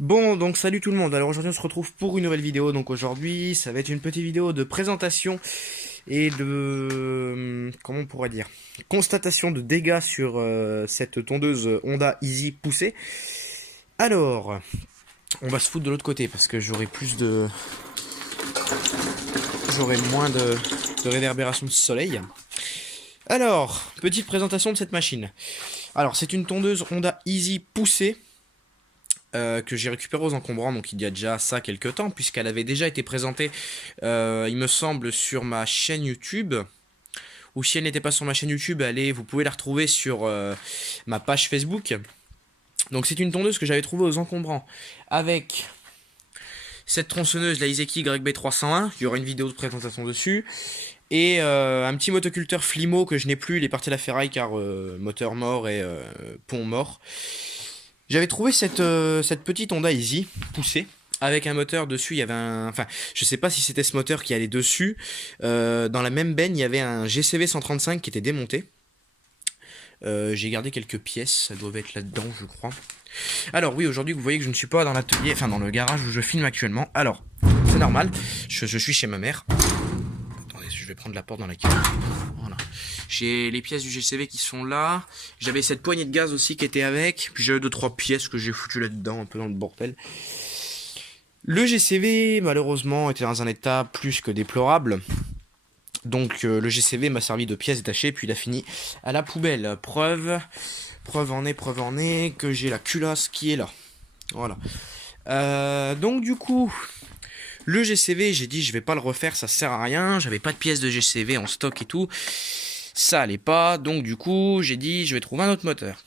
Bon, donc salut tout le monde. Alors aujourd'hui on se retrouve pour une nouvelle vidéo. Donc aujourd'hui ça va être une petite vidéo de présentation et de... comment on pourrait dire, constatation de dégâts sur cette tondeuse Honda Easy poussée. Alors, on va se foutre de l'autre côté parce que j'aurai moins de réverbération de soleil. Alors, petite présentation de cette machine. Alors c'est une tondeuse Honda Easy poussée. Que j'ai récupéré aux encombrants, donc il y a déjà ça quelques temps, puisqu'elle avait déjà été présentée, il me semble, sur ma chaîne YouTube. Ou si elle n'était pas sur ma chaîne YouTube, vous pouvez la retrouver sur ma page Facebook. Donc c'est une tondeuse que j'avais trouvée aux encombrants, avec cette tronçonneuse, la Iseki YB301, il y aura une vidéo de présentation dessus, et un petit motoculteur Flimo que je n'ai plus, il est parti à la ferraille car moteur mort et pont mort. J'avais trouvé cette petite Honda Easy poussée avec un moteur dessus. Il y avait enfin, je sais pas si c'était ce moteur qui allait dessus. Dans la même benne, il y avait un GCV 135 qui était démonté. J'ai gardé quelques pièces, ça doit être là-dedans, je crois. Alors oui, aujourd'hui vous voyez que je ne suis pas dans l'atelier, enfin dans le garage où je filme actuellement. Alors, c'est normal, je suis chez ma mère. Attendez, je vais prendre la porte dans laquelle. Voilà. J'ai les pièces du GCV qui sont là. J'avais cette poignée de gaz aussi qui était avec. Puis j'avais 2-3 pièces que j'ai foutues là-dedans, un peu dans le bordel. Le GCV, malheureusement, était dans un état plus que déplorable. Donc le GCV m'a servi de pièce détachée, puis il a fini à la poubelle. Preuve en est que j'ai la culasse qui est là. Voilà. Donc du coup, le GCV, j'ai dit je vais pas le refaire, ça sert à rien. J'avais pas de pièces de GCV en stock et tout. Ça allait pas, donc du coup, j'ai dit je vais trouver un autre moteur.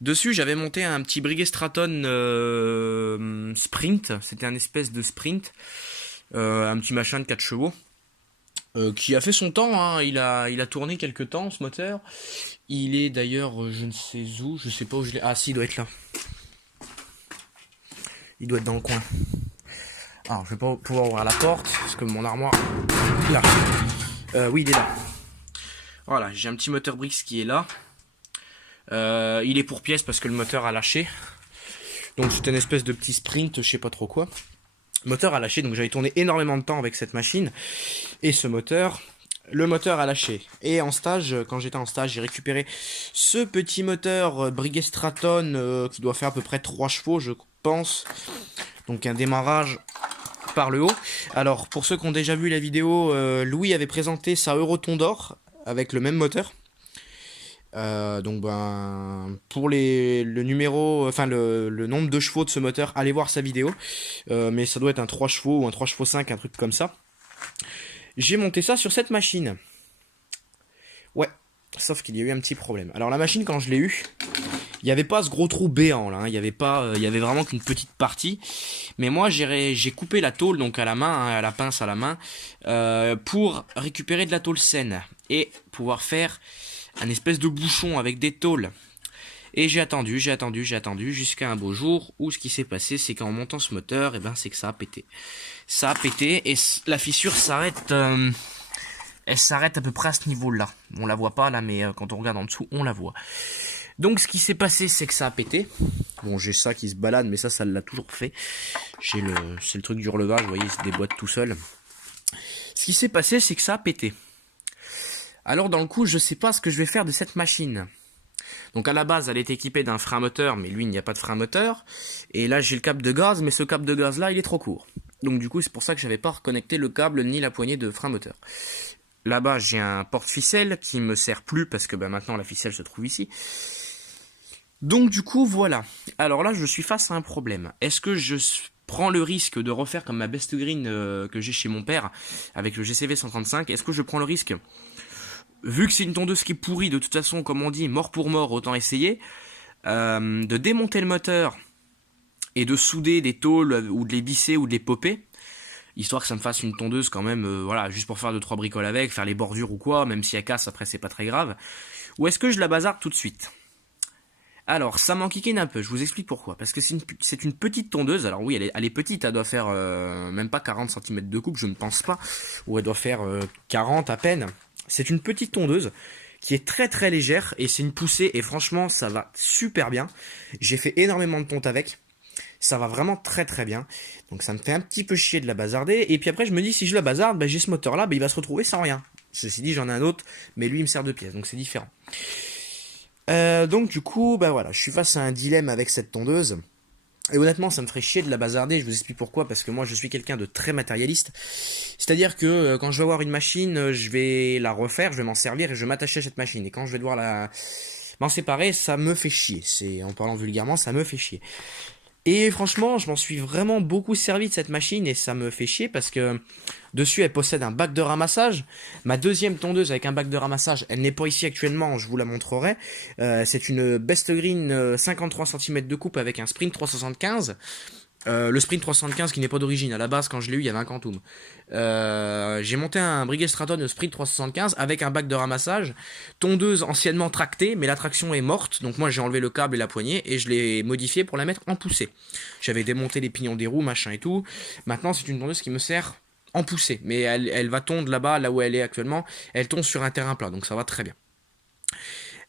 Dessus, j'avais monté un petit Breguet Straton Sprint. C'était un espèce de Sprint. Un petit machin de 4 chevaux. Qui a fait son temps, hein. Il a tourné quelques temps, ce moteur. Il est d'ailleurs, je ne sais où, je sais pas où je l'ai. Ah si, il doit être là. Il doit être dans le coin. Alors, je vais pas pouvoir ouvrir la porte, parce que mon armoire... Là. Oui, il est là. Voilà, j'ai un petit moteur Brix qui est là. Il est pour pièces parce que le moteur a lâché. Donc c'est une espèce de petit sprint, je sais pas trop quoi. Le moteur a lâché, donc j'avais tourné énormément de temps avec cette machine. Et ce moteur, le moteur a lâché. Et en stage, quand j'étais en stage, j'ai récupéré ce petit moteur Breguet Straton qui doit faire à peu près 3 chevaux, je pense. Donc un démarrage par le haut. Alors pour ceux qui ont déjà vu la vidéo, Louis avait présenté sa Eurotondor avec le même moteur. Donc ben pour le numéro, enfin le nombre de chevaux de ce moteur, allez voir sa vidéo. Mais ça doit être un 3 chevaux ou un 3 chevaux 5, un truc comme ça. J'ai monté ça sur cette machine. Ouais, sauf qu'il y a eu un petit problème. Alors la machine, quand je l'ai eue, il n'y avait pas ce gros trou béant là, hein. Il y avait vraiment qu'une petite partie. Mais moi j'ai coupé la tôle donc à la main, hein, à la pince à la main, pour récupérer de la tôle saine et pouvoir faire un espèce de bouchon avec des tôles. Et j'ai attendu jusqu'à un beau jour où ce qui s'est passé, c'est qu'en montant ce moteur, et ben c'est que ça a pété. Ça a pété et la fissure s'arrête. Elle s'arrête à peu près à ce niveau-là. On la voit pas là, mais quand on regarde en dessous, on la voit. Donc ce qui s'est passé, c'est que ça a pété. Bon, j'ai ça qui se balade, mais ça l'a toujours fait. C'est le truc du relevage, vous voyez, il se déboîte tout seul. Ce qui s'est passé, c'est que ça a pété. Alors dans le coup, je sais pas ce que je vais faire de cette machine. Donc à la base, elle est équipée d'un frein moteur, mais lui, il n'y a pas de frein moteur. Et là, j'ai le câble de gaz, mais ce câble de gaz là, il est trop court. Donc du coup, c'est pour ça que j'avais pas reconnecté le câble ni la poignée de frein moteur. Là-bas, j'ai un porte-ficelle qui me sert plus parce que maintenant la ficelle se trouve ici. Donc du coup, voilà. Alors là, je suis face à un problème. Est-ce que je prends le risque de refaire comme ma Best Green que j'ai chez mon père avec le GCV 135? Est-ce que je prends le risque, vu que c'est une tondeuse qui est pourrie, de toute façon, comme on dit, mort pour mort, autant essayer, de démonter le moteur et de souder des tôles ou de les visser ou de les popper, histoire que ça me fasse une tondeuse quand même, voilà, juste pour faire 2-3 bricoles avec, faire les bordures ou quoi, même si elle casse, après c'est pas très grave. Ou est-ce que je la bazarde tout de suite? Alors, ça m'enquiquine un peu, je vous explique pourquoi. Parce que c'est une petite tondeuse, alors oui, elle est petite, elle doit faire même pas 40 cm de coupe, je ne pense pas, ou elle doit faire 40 à peine. C'est une petite tondeuse qui est très très légère, et c'est une poussée, et franchement, ça va super bien. J'ai fait énormément de pontes avec. Ça va vraiment très très bien. Donc ça me fait un petit peu chier de la bazarder. Et puis après je me dis si je la bazarde, bah, j'ai ce moteur là, bah, il va se retrouver sans rien. Ceci dit j'en ai un autre, mais lui il me sert de pièce, donc c'est différent. Donc du coup, bah voilà, je suis face à un dilemme avec cette tondeuse. Et honnêtement, ça me ferait chier de la bazarder. Je vous explique pourquoi. Parce que moi, je suis quelqu'un de très matérialiste. C'est-à-dire que quand je vais avoir une machine, je vais la refaire, je vais m'en servir et je vais m'attacher à cette machine. Et quand je vais devoir m'en séparer, ça me fait chier. C'est, en parlant vulgairement, ça me fait chier. Et franchement, je m'en suis vraiment beaucoup servi de cette machine et ça me fait chier parce que dessus, elle possède un bac de ramassage. Ma deuxième tondeuse avec un bac de ramassage, elle n'est pas ici actuellement, je vous la montrerai. C'est une Best Green 53 cm de coupe avec un Sprint 375. Le Sprint 375 qui n'est pas d'origine. À la base, quand je l'ai eu, il y avait un Quantum. J'ai monté un Breguet Straton Sprint 375 avec un bac de ramassage. Tondeuse anciennement tractée, mais la traction est morte. Donc moi, j'ai enlevé le câble et la poignée et je l'ai modifié pour la mettre en poussée. J'avais démonté les pignons des roues, machin et tout. Maintenant, c'est une tondeuse qui me sert en poussée. Mais elle va tondre là-bas, là où elle est actuellement. Elle tombe sur un terrain plat, donc ça va très bien.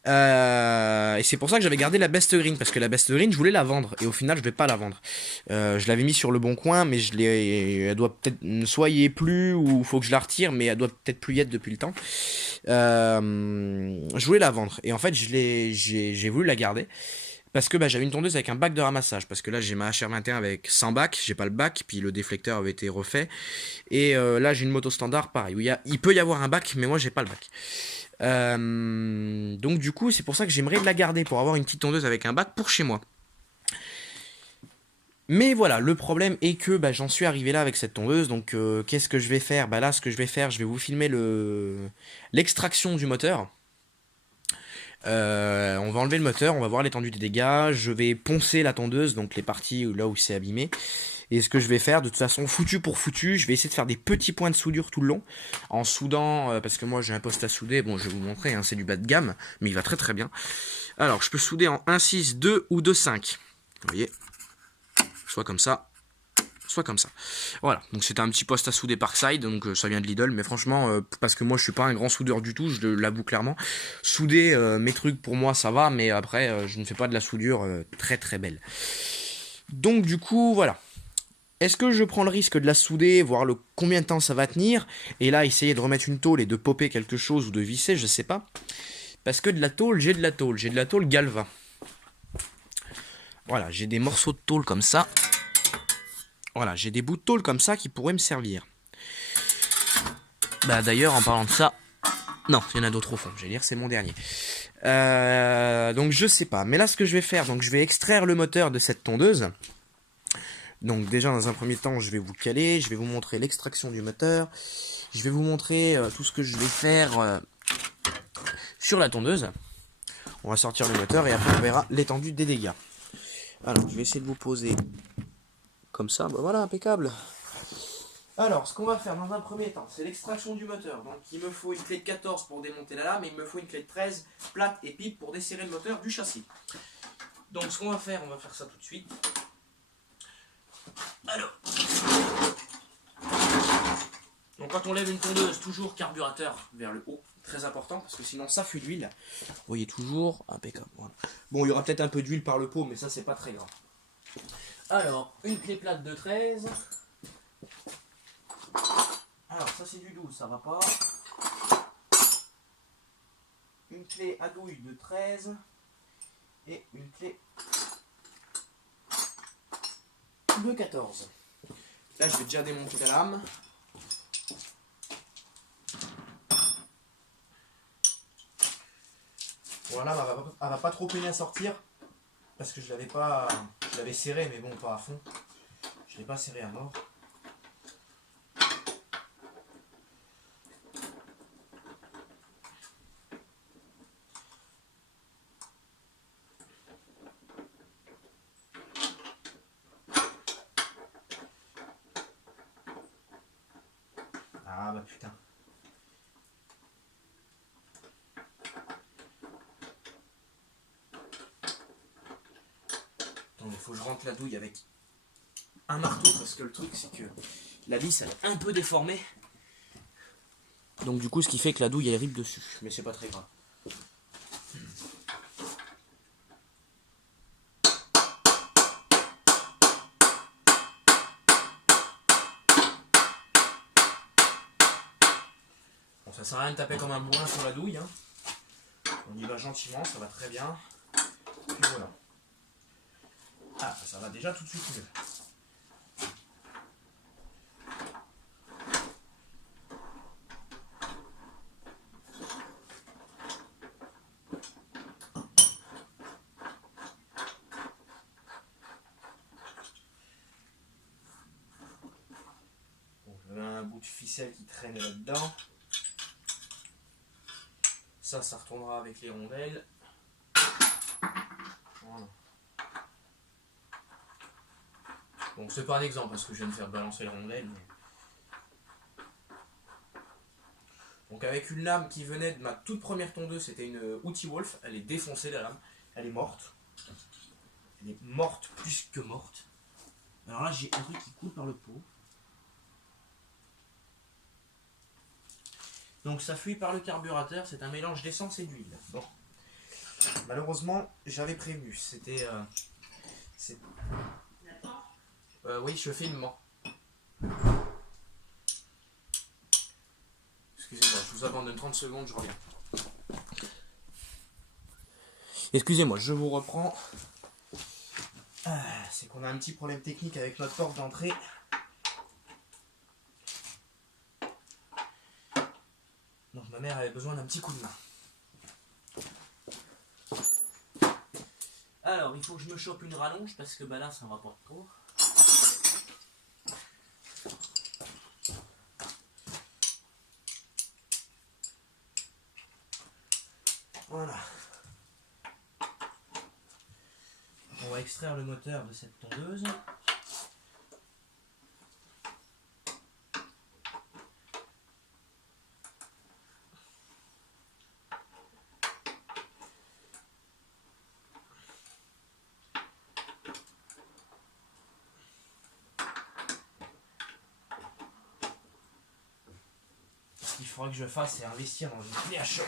Et c'est pour ça que j'avais gardé la Best Green, parce que la Best Green je voulais la vendre et au final je vais pas la vendre. Je l'avais mis sur le bon coin, mais elle doit peut-être soit y est plus ou faut que je la retire, mais elle doit peut-être plus y être depuis le temps. Je voulais la vendre et en fait j'ai voulu la garder. Parce que bah, j'avais une tondeuse avec un bac de ramassage. Parce que là, j'ai ma HR21 avec 100 bac. J'ai pas le bac. Puis le déflecteur avait été refait. Et là, j'ai une moto standard, pareil. Où il peut y avoir un bac, mais moi, j'ai pas le bac. Donc du coup c'est pour ça que j'aimerais la garder pour avoir une petite tondeuse avec un bac pour chez moi. Mais voilà, le problème est que bah, j'en suis arrivé là avec cette tondeuse. Donc qu'est-ce que je vais faire? Bah là ce que je vais faire, je vais vous filmer l'extraction du moteur. On va enlever le moteur, on va voir l'étendue des dégâts. Je vais poncer la tondeuse, donc les parties là où c'est abîmé. Et ce que je vais faire, de toute façon, foutu pour foutu, je vais essayer de faire des petits points de soudure tout le long, en soudant, parce que moi j'ai un poste à souder, bon je vais vous montrer, hein, c'est du bas de gamme, mais il va très très bien. Alors, je peux souder en 1,6, 2 ou 2,5, vous voyez, soit comme ça, soit comme ça. Voilà, donc c'était un petit poste à souder Parkside, donc ça vient de Lidl, mais franchement, parce que moi je suis pas un grand soudeur du tout, je l'avoue clairement. Souder mes trucs pour moi ça va, mais après je ne fais pas de la soudure très très belle. Donc du coup, voilà. Est-ce que je prends le risque de la souder, voir combien de temps ça va tenir, et là essayer de remettre une tôle et de popper quelque chose ou de visser, je sais pas. Parce que de la tôle, j'ai de la tôle. J'ai de la tôle Galva. Voilà, j'ai des morceaux de tôle comme ça. Voilà, j'ai des bouts de tôle comme ça qui pourraient me servir. Bah d'ailleurs, en parlant de ça... Non, il y en a d'autres au fond, j'allais dire c'est mon dernier. Donc je sais pas. Mais là ce que je vais faire, donc je vais extraire le moteur de cette tondeuse. Donc déjà dans un premier temps je vais vous caler, je vais vous montrer l'extraction du moteur, je vais vous montrer tout ce que je vais faire sur la tondeuse. On va sortir le moteur et après on verra l'étendue des dégâts. Alors je vais essayer de vous poser comme ça, bah voilà, impeccable. Alors ce qu'on va faire dans un premier temps c'est l'extraction du moteur. Donc il me faut une clé de 14 pour démonter la lame et il me faut une clé de 13 plate et pipe pour desserrer le moteur du châssis. Donc ce qu'on va faire, on va faire ça tout de suite. Alors, donc quand on lève une tondeuse, toujours carburateur vers le haut, très important parce que sinon ça fuit l'huile. Vous voyez toujours, impeccable. Voilà. Bon, il y aura peut-être un peu d'huile par le pot, mais ça c'est pas très grave. Alors, une clé plate de 13. Alors ça c'est du 12, ça va pas. Une clé à douille de 13 et une clé de 14. Là je vais déjà démonter la lame. Voilà, elle va pas trop peiner à sortir parce que je l'avais serré, mais bon, pas à fond. Je l'ai pas serré à mort. Ah bah putain. Attendez, faut que je rentre la douille avec un marteau parce que le truc c'est que la vis elle est un peu déformée. Donc du coup ce qui fait que la douille elle ripe dessus. Mais c'est pas très grave. ça sert à rien de taper comme un bourrin sur la douille. Hein. On y va gentiment, ça va très bien. Puis voilà. Ah, ça va déjà tout de suite mieux. Un bout de ficelle qui traîne là-dedans. Ça retournera avec les rondelles. Voilà. Bon, c'est pas un exemple parce que je viens de faire balancer les rondelles. Mais... Donc avec une lame qui venait de ma toute première tondeuse, c'était une Outil Wolf. Elle est défoncée la lame. Elle est morte. Elle est morte plus que morte. Alors là j'ai un truc qui coule par le pot. Donc ça fuit par le carburateur, c'est un mélange d'essence et d'huile. Bon. Malheureusement, j'avais prévenu. C'était... oui, je fais une mort. Excusez-moi, je vous abandonne 30 secondes, je reviens. Excusez-moi, je vous reprends. C'est qu'on a un petit problème technique avec notre porte d'entrée. Donc ma mère avait besoin d'un petit coup de main. Alors, il faut que je me chope une rallonge parce que bah là, ça va pas trop. Voilà. On va extraire le moteur de cette tondeuse. Ce qu'il faudra que je fasse, c'est investir dans une clé à choc.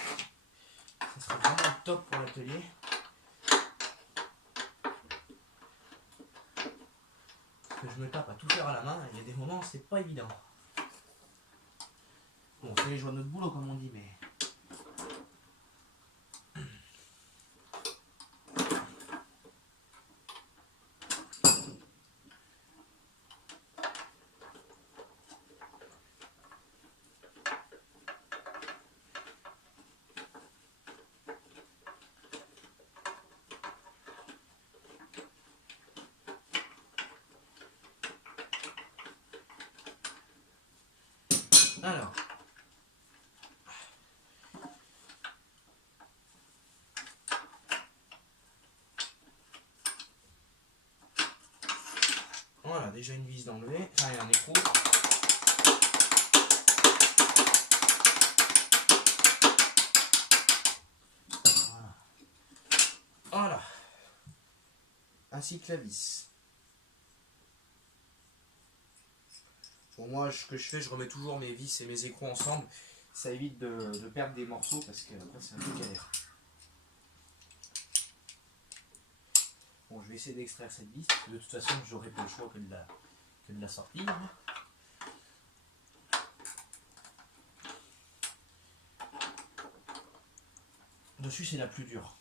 Ça serait vraiment top pour l'atelier. Que je me tape à tout faire à la main, il y a des moments où c'est pas évident. Bon, c'est les joies de notre boulot comme on dit, mais... Alors... Voilà, déjà une vis d'enlever, enfin un écrou. Voilà. Voilà. Ainsi que la vis. Pour moi, ce que je fais, je remets toujours mes vis et mes écrous ensemble. Ça évite de perdre des morceaux parce que après c'est un peu galère. Bon, je vais essayer d'extraire cette vis, parce que de toute façon, j'aurai pas le choix que de la sortir. Dessus, c'est la plus dure.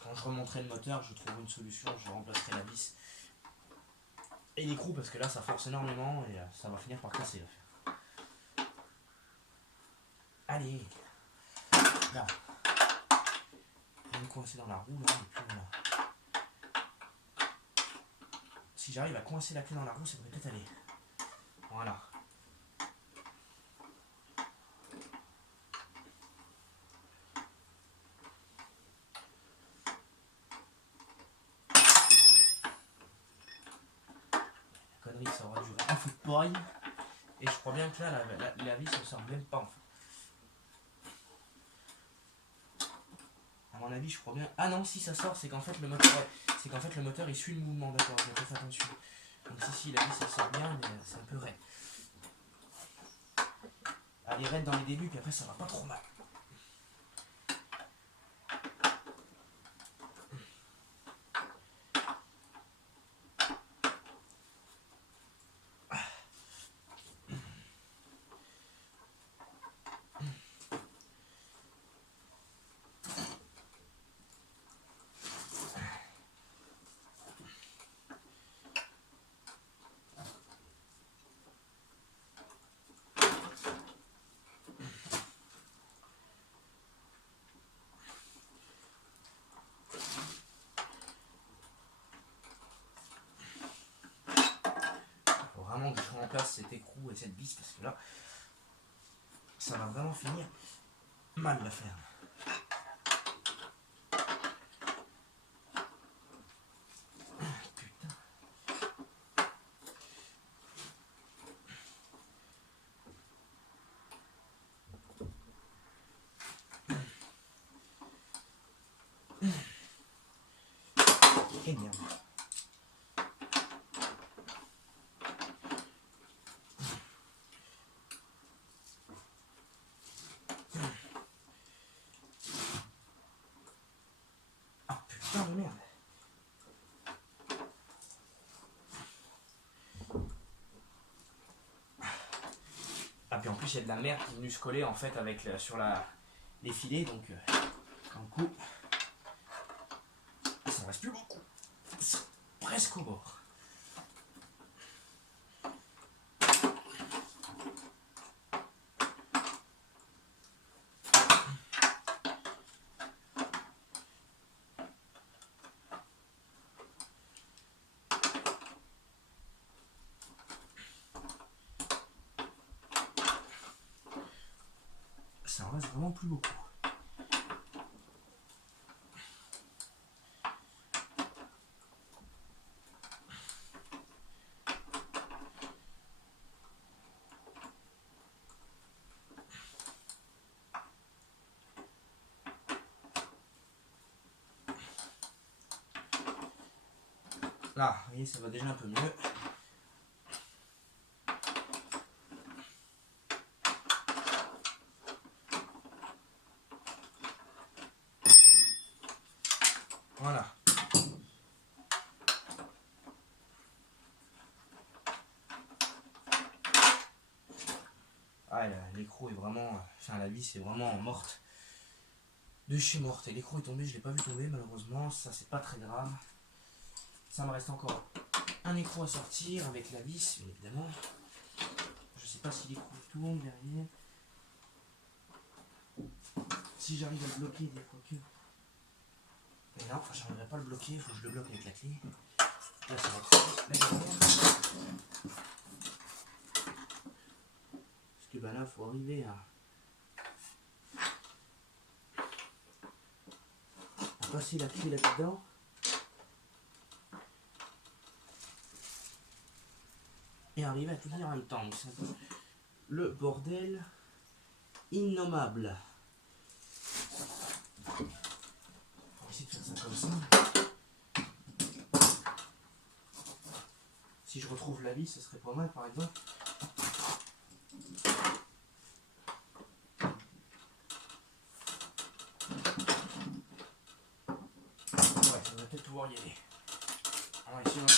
Quand je remonterai le moteur, je trouverai une solution, je remplacerai la vis et l'écrou, parce que là, ça force énormément et ça va finir par casser l'affaire. Allez, là. Je vais me coincer dans la roue là, et puis voilà. Si j'arrive à coincer la clé dans la roue, ça devrait peut-être aller. Voilà. La connerie, ça aura duré un feu de paille. Et je crois bien que là, la vis ne sort même pas en fait. À mon avis, je crois bien. Ah non, si ça sort, c'est qu'en fait le moteur, c'est qu'en fait le moteur il suit le mouvement, d'accord. Je vais faire attention. Donc si la vis elle sort bien, mais c'est un peu raide. Elle est raide dans les débuts, puis après ça va pas trop mal. casse cet écrou et cette vis parce que là, ça va vraiment finir mal l'affaire. Putain. Et merde. Ah putain de merde. Ah puis en plus il y a de la merde qui est venue se coller en fait avec les filets, donc un coup ça ne reste plus beaucoup. C'est presque au bord. Ça en reste vraiment plus beaucoup. Là, vous voyez, ça va déjà un peu mieux. Voilà. Ah, l'écrou est vraiment... Enfin, la vis est vraiment morte. De chez morte. Et l'écrou est tombé, je ne l'ai pas vu tomber malheureusement. Ça, c'est pas très grave. Ça me reste encore un écrou à sortir avec la vis, bien évidemment. Je sais pas si l'écrou tourne derrière. Si j'arrive à le bloquer, des fois que... Mais non, j'arriverai pas à le bloquer, il faut que je le bloque avec la clé. Là, ça va être parce que ben là, il faut arriver à passer la clé là-dedans. Et arriver à tout tenir en même temps. C'est un peu le bordel innommable. On va essayer de faire ça comme ça. Si je retrouve la vis, ce serait pas mal par exemple. Ouais, on va peut-être pouvoir y aller. On va essayer un peu.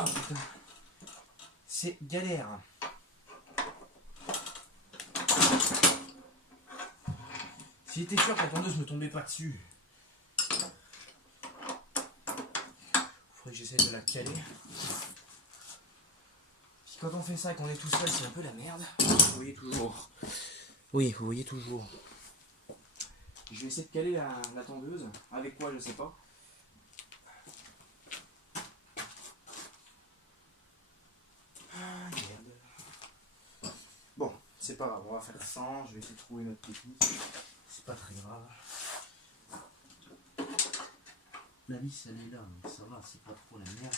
Oh putain, c'est galère. Si j'étais sûr que la tondeuse me tombait pas dessus. Faudrait que j'essaie de la caler. Puis quand on fait ça et qu'on est tout seul, c'est un peu la merde. Vous voyez toujours. Oui, vous voyez toujours. Je vais essayer de caler la tondeuse. Avec quoi, je sais pas. Ah, merde. Bon, c'est pas grave, on va faire sans. Je vais essayer de trouver notre technique. C'est pas très grave. La vis, elle est là, donc ça va, c'est pas trop la merde.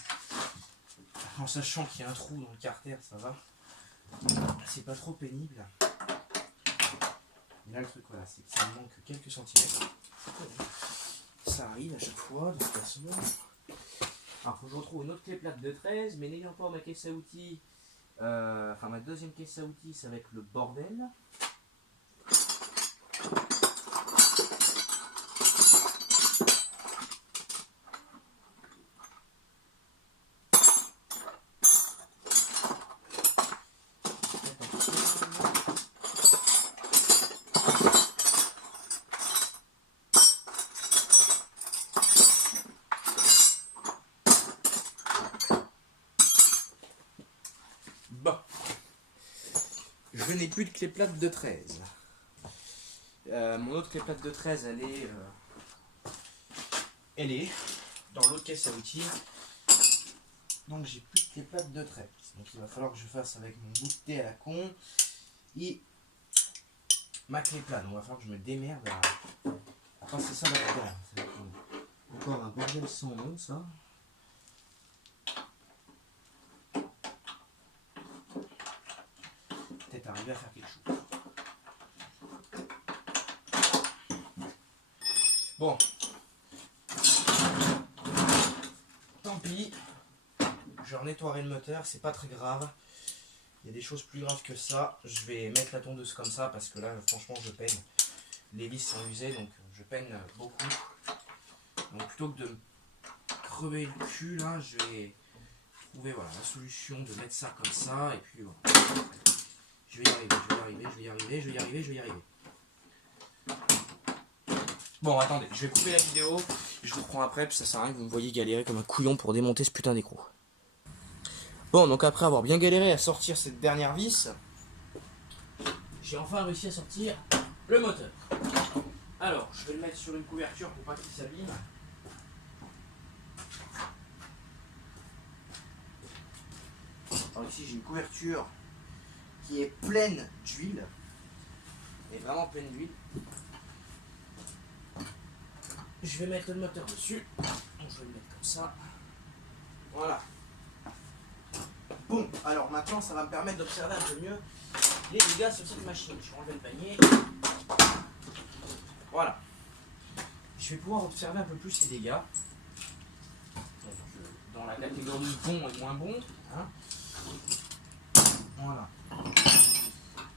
En sachant qu'il y a un trou dans le carter, ça va. C'est pas trop pénible. Et là, le truc, voilà, c'est que ça me manque quelques centimètres. Ça arrive à chaque fois, de toute façon. Alors, faut que je retrouve une autre clé plate de 13, mais n'ayant pas ma caisse à outils, enfin ma deuxième caisse à outils, ça va être le bordel. je n'ai plus de clé plate de 13. Mon autre clé plate de 13, elle est dans l'autre caisse à outils. Donc j'ai plus de clé plate de 13. Donc il va falloir que je fasse avec mon bout de thé à la con et ma clé plate. Donc il va falloir que je me démerde à passer ça là-dedans. C'est encore un bordel sans nom, ça. Peut-être arriver à faire quelque chose. Bon. Tant pis. Je nettoierai le moteur, c'est pas très grave. Il y a des choses plus graves que ça. Je vais mettre la tondeuse comme ça parce que là, franchement, je peine. Les vis sont usées, donc je peine beaucoup. Donc plutôt que de me crever le cul, là, je vais trouver voilà, la solution de mettre ça comme ça. Et puis voilà. Je vais y arriver. Bon, attendez, je vais couper la vidéo. Je vous reprends après, puis ça sert à rien que vous me voyez galérer comme un couillon pour démonter ce putain d'écrou. Bon, donc après avoir bien galéré à sortir cette dernière vis, j'ai enfin réussi à sortir le moteur. Alors, je vais le mettre sur une couverture pour pas qu'il s'abîme. Alors ici, j'ai une couverture qui est pleine d'huile. Et vraiment pleine d'huile. Je vais mettre le moteur dessus. Donc, je vais le mettre comme ça. Voilà. Bon, alors maintenant ça va me permettre d'observer un peu mieux les dégâts sur cette machine. Je vais enlever le panier. Voilà. Je vais pouvoir observer un peu plus les dégâts. Donc, dans la catégorie bon et moins bon. Hein. Voilà.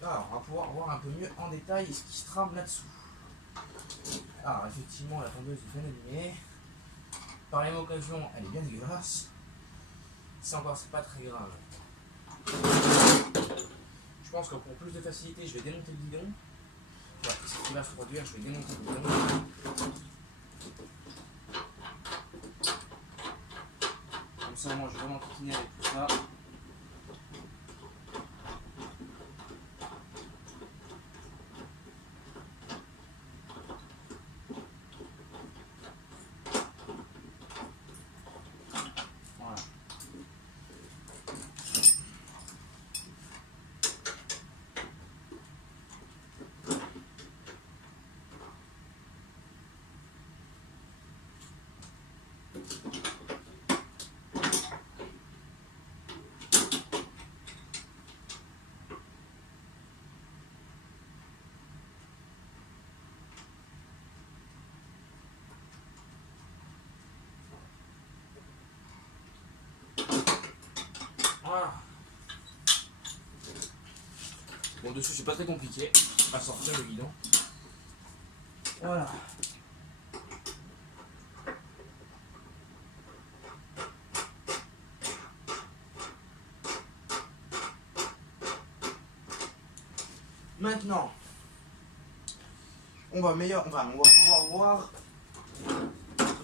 Alors, on va pouvoir voir un peu mieux en détail ce qui se trame là-dessous. Alors, effectivement, la tondeuse est bien allumée. Par la même occasion, elle est bien dégueulasse. C'est pas très grave. Je pense que pour plus de facilité, je vais démonter le guidon. Voilà, c'est ce qui va se produire, je vais démonter le guidon. Comme ça, moi, je vais vraiment piquiner avec tout ça. Voilà. Bon, dessus, c'est pas très compliqué à sortir le guidon. Voilà. Maintenant, on va pouvoir voir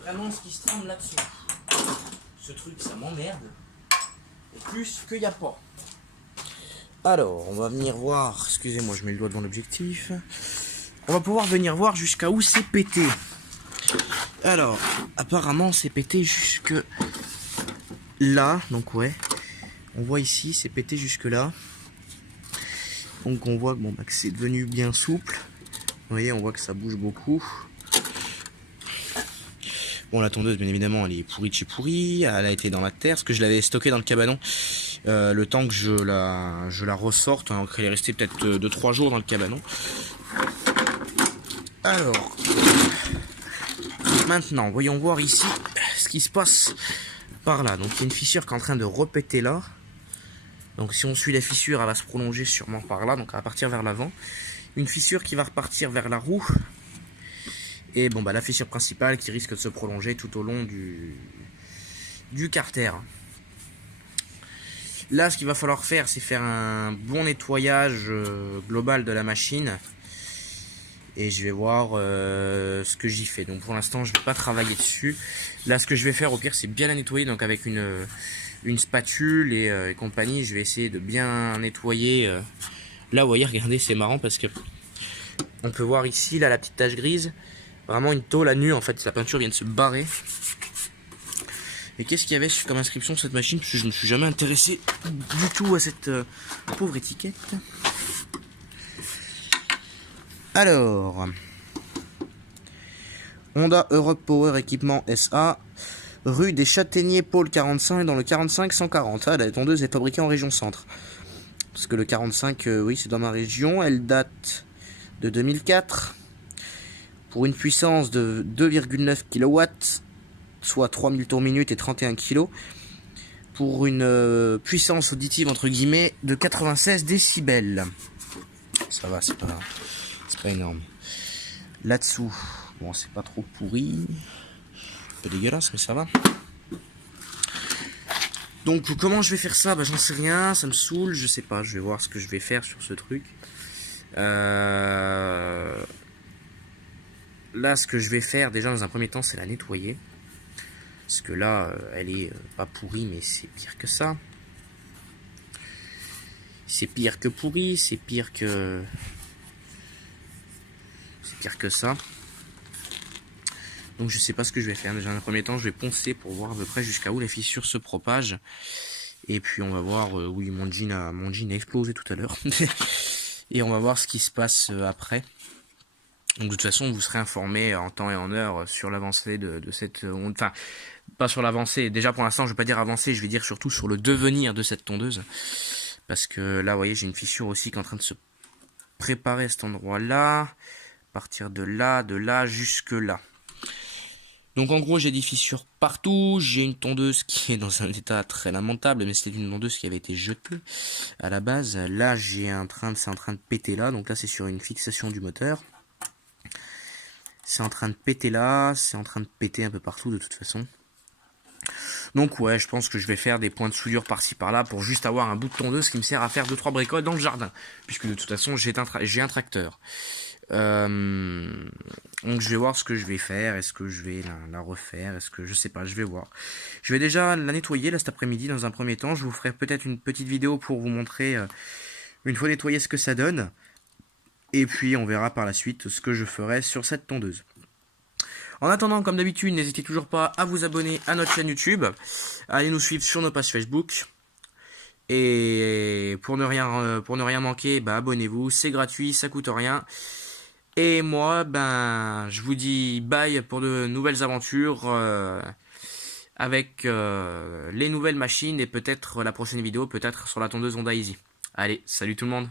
vraiment ce qui se trame là-dessus. Ce truc, ça m'emmerde. Et plus qu'il n'y a pas. Alors, on va venir voir. Excusez-moi, je mets le doigt devant l'objectif. On va pouvoir venir voir jusqu'à où c'est pété. Alors, apparemment, c'est pété jusque là. Donc, ouais. On voit ici, c'est pété jusque là. Donc, on voit bon, que c'est devenu bien souple. Vous voyez, on voit que ça bouge beaucoup. Bon, la tondeuse, bien évidemment, elle est pourrie de chez pourrie. Elle a été dans la terre, parce que je l'avais stockée dans le cabanon. Le temps que je la ressorte, hein, elle est restée peut-être 2-3 jours dans le cabanon. Alors, maintenant, voyons voir ici ce qui se passe par là. Donc, il y a une fissure qui est en train de repéter là. Donc, si on suit la fissure, elle va se prolonger sûrement par là. Donc, elle va partir vers l'avant. Une fissure qui va repartir vers la roue. Et bon, bah, la fissure principale qui risque de se prolonger tout au long du carter. Là, ce qu'il va falloir faire, c'est faire un bon nettoyage global de la machine. Et je vais voir ce que j'y fais. Donc pour l'instant, je ne vais pas travailler dessus. Là, ce que je vais faire, au pire, c'est bien la nettoyer. Donc avec une spatule et compagnie, je vais essayer de bien nettoyer Là, vous voyez, regardez, c'est marrant parce que on peut voir ici, là, la petite tache grise. Vraiment une tôle à nu, en fait. La peinture vient de se barrer. Et qu'est-ce qu'il y avait comme inscription sur cette machine? Parce que je ne me suis jamais intéressé du tout à cette pauvre étiquette. Alors, Honda Europe Power Équipement SA, rue des Châtaigniers, pôle 45, dans le 45-140. Ah, la tondeuse est fabriquée en région centre. Parce que le 45, oui, c'est dans ma région. Elle date de 2004. Pour une puissance de 2,9 kW, soit 3000 tours minute et 31 kg. Pour une puissance auditive, entre guillemets, de 96 décibels. Ça va, c'est pas énorme. Là-dessous, bon, c'est pas trop pourri. Un peu dégueulasse, mais ça va. Donc, comment je vais faire ça? Bah, j'en sais rien, ça me saoule, je sais pas. Je vais voir ce que je vais faire sur ce truc. Là, ce que je vais faire, déjà, dans un premier temps, c'est la nettoyer. Parce que là, elle est pas pourrie, mais c'est pire que ça. C'est pire que pourri, c'est pire que... C'est pire que ça. Donc je sais pas ce que je vais faire. Déjà, dans un premier temps, je vais poncer pour voir à peu près jusqu'à où les fissures se propagent. Et puis on va voir, oui, mon jean a explosé tout à l'heure. Et on va voir ce qui se passe après. Donc de toute façon, vous serez informé en temps et en heure sur l'avancée de cette... Enfin, pas sur l'avancée. Déjà pour l'instant, je vais pas dire avancée, je vais dire surtout sur le devenir de cette tondeuse. Parce que là, vous voyez, j'ai une fissure aussi qui est en train de se préparer à cet endroit-là. À partir de là, jusque là. Donc en gros, j'ai des fissures partout. J'ai une tondeuse qui est dans un état très lamentable, mais c'était une tondeuse qui avait été jetée à la base. Là, c'est en train de péter là. Donc là, c'est sur une fixation du moteur. C'est en train de péter là, c'est en train de péter un peu partout de toute façon. Donc ouais, je pense que je vais faire des points de soudure par-ci par-là pour juste avoir un bout de tondeuse qui me sert à faire 2-3 bricoles dans le jardin. Puisque de toute façon, j'ai un tracteur. Donc je vais voir ce que je vais faire. Est-ce que je vais la refaire? Est-ce que je sais pas, je vais voir. Je vais déjà la nettoyer là cet après-midi dans un premier temps. Je vous ferai peut-être une petite vidéo pour vous montrer une fois nettoyé ce que ça donne. Et puis on verra par la suite ce que je ferai sur cette tondeuse. En attendant, comme d'habitude, n'hésitez toujours pas à vous abonner à notre chaîne YouTube, à aller nous suivre sur nos pages Facebook. Et pour ne rien manquer, bah, abonnez-vous, c'est gratuit, ça coûte rien. Et moi, ben, je vous dis bye pour de nouvelles aventures avec les nouvelles machines et peut-être la prochaine vidéo, peut-être sur la tondeuse Honda Easy. Allez, salut tout le monde!